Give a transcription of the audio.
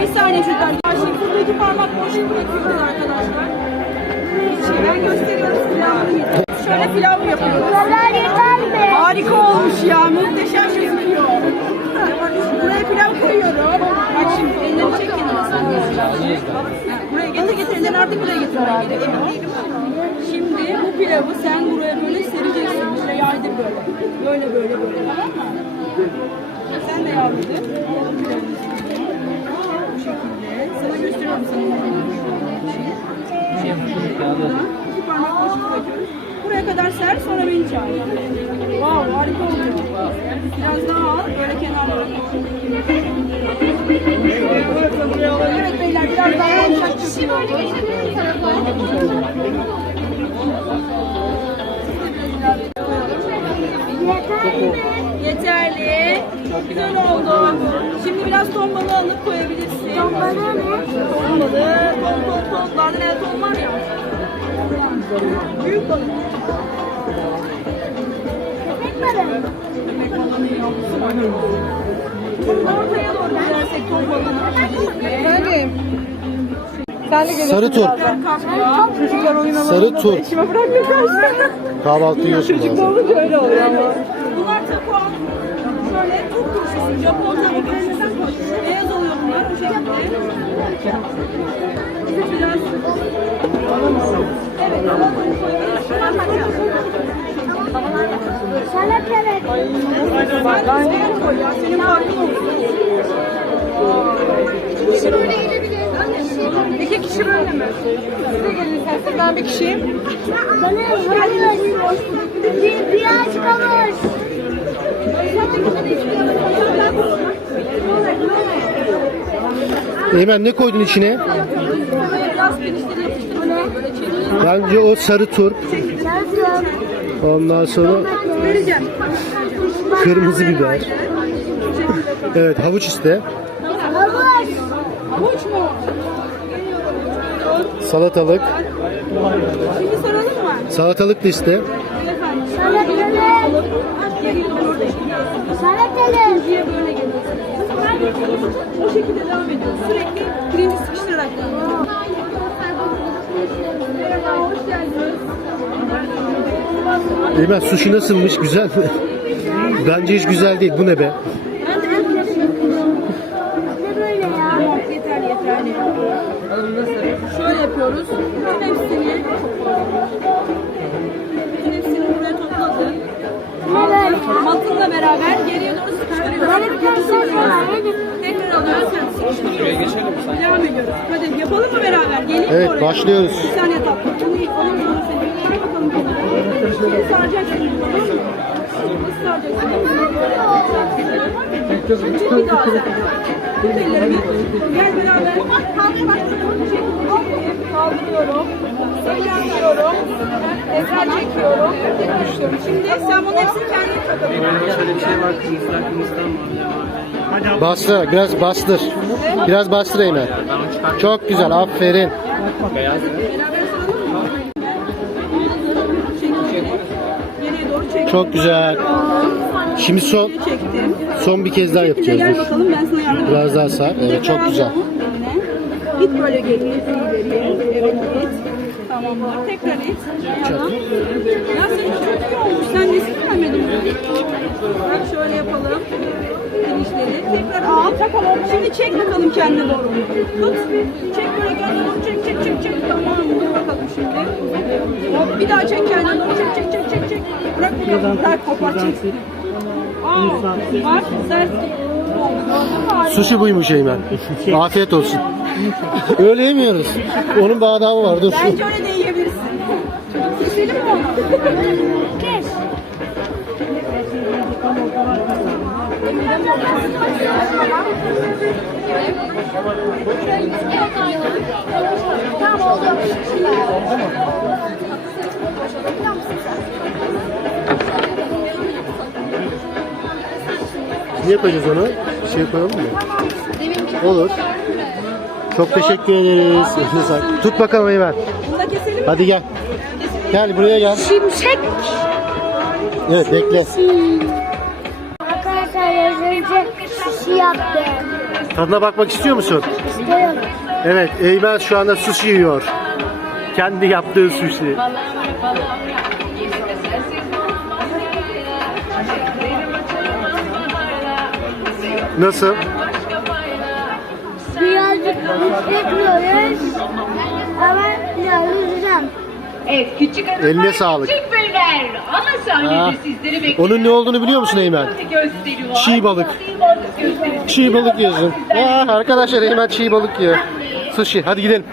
Bir saniye çocuklar. Şimdi burada iki parmak boşluk bırakıyoruz arkadaşlar. Şey, pilavını yiyeceğiz. Şöyle pilav yapıyoruz. Kadar yeter mi? Harika olmuş ya. Muhteşem gözüküyor. Buraya pilav koyuyorum. Bak şimdi ellerini çek kenara sen. Ha, Buraya getir getir. Ellerini artık buraya getirmen gerekiyor. Şimdi bu pilavı sen buraya böyle sereceksin. Böyle yaydır böyle. Böyle böyle böyle. Tamam mı? Sen de yaydır. Bu şekilde. Sana gösteriyorum sana. Bu şekilde. Buradan iki parmak boşluk bırakıyoruz. Buraya kadar ser sonra beni çağır. Wow harika oluyor. Biraz daha al böyle kenarlara. Evet beyler biraz daha yumuşak çekiyor. Yeter mi? Yeterli. Çok güzel oldu. Biraz ton balığı alıp koyabilirsin. Ton balığı mı? Ton balığı, ton ton ton. Dardanel ton var ya. Büyük balık. Köpek balığı. Köpek yavrusu var. Ortaya doğru gidersek ton balığını. Sarı tur. Çocuklar Sarı tur. İşime bırakma karşı. Kahvaltı yiyorsun Çocuk bazen. olunca öyle oluyor ama. Bunlar tapuan. Şöyle top turşusu. Japon tapularından koy. Beyaz oluyor bunlar bu şekilde. Biraz. Evet. koy ya. Senin farkın olsun. Kişi böyle gelebilir. İki kişi böyle mi? Siz de gelin istersen ben bir kişiyim. Bana havuç. Bir, biraz havuç. Eymen ne koydun içine? Biraz. Bence o sarı tur. Nasıl? Ondan sonra kırmızı biber. Evet havuç iste. Havuç. Havuç mu? Salatalık. Salatalık da iste. Salatalık. Eymen sushi nasılmış? Güzel mi? Bence hiç güzel değil. Bu ne be? Ne böyle ya? Yeter yeter. Şöyle yapıyoruz. Bütün hepsini bütün hepsini buraya ya? Matınla beraber geriye doğru sıkıştırıyoruz. Hadi. Tekrar alıyoruz. Sıkıştırıyoruz. Devam ediyoruz. Hadi yapalım mı beraber? Gelin mi Evet, oraya? başlıyoruz. Bir saniye tatlı. Bunu ilk sonra bakalım kenara. Şimdi saracaksın. Tamam mı? Nasıl saracaksın? Çek bir daha sen. Tut ellerimi. Gel beraber. Kaldırıyorum. Şöyle bir şey. Bastır. Biraz bastır. Biraz bastır Eymen. Çok güzel. Aferin. Beyaz. Çok güzel. Şimdi son son bir kez daha gel yapacağız. Dur. bakalım ben sana yardım edeyim. Biraz daha sar. Evet çok güzel. Git böyle geriye, ileriye. Evet git. Tamamdır. Tekrar it. Ayağına. Ya senin çok iyi olmuş. Sen nesin vermedin Bak şöyle yapalım. Finişleri. Tekrar al. Şimdi çek bakalım kendine doğru. Tut. Çek böyle kendine doğru. Çek çek çek çek. Tamam. Dur bakalım şimdi. Hop bir daha çek kendine doğru. Çek çek çek çek çek. Bırak bakalım. Bırak kopar çek. Aa, bak sert. Oldu. Gördün mü? Harika. Sushi buymuş Eymen. Afiyet olsun. Öyle yemiyoruz. Onun bir adamı var. Dur. Bence öyle de yiyebilirsin. Keselim mi onu? Kes. Tamam oldu. Niye koyacağız onu? Bir şey koyalım mı? Olur. Çok teşekkür ederiz. Sağlık. Tut bakalım Eymen. Bunu da keselim mi? Hadi gel. Gel buraya gel. Şimşek. Evet bekle. Arkadaşlar az önce sushi yaptım. Tadına bakmak istiyor musun? İstiyorum. Evet, Eymen şu anda sushi yiyor. Kendi yaptığı sushi. Nasıl? Birazcık yükletiyoruz. Ama biraz üzeceğim. Evet küçük hanımlar, Eline sağlık. küçük beyler. Ana sahnede Ha. sizleri bekliyor. Onun ne olduğunu biliyor musun Eymen? Çiğ balık. Çiğ balık gösterisi. Çiğ balık yiyorsun. Aa, arkadaşlar Eymen çiğ balık yiyor. Sushi. Hadi gidelim.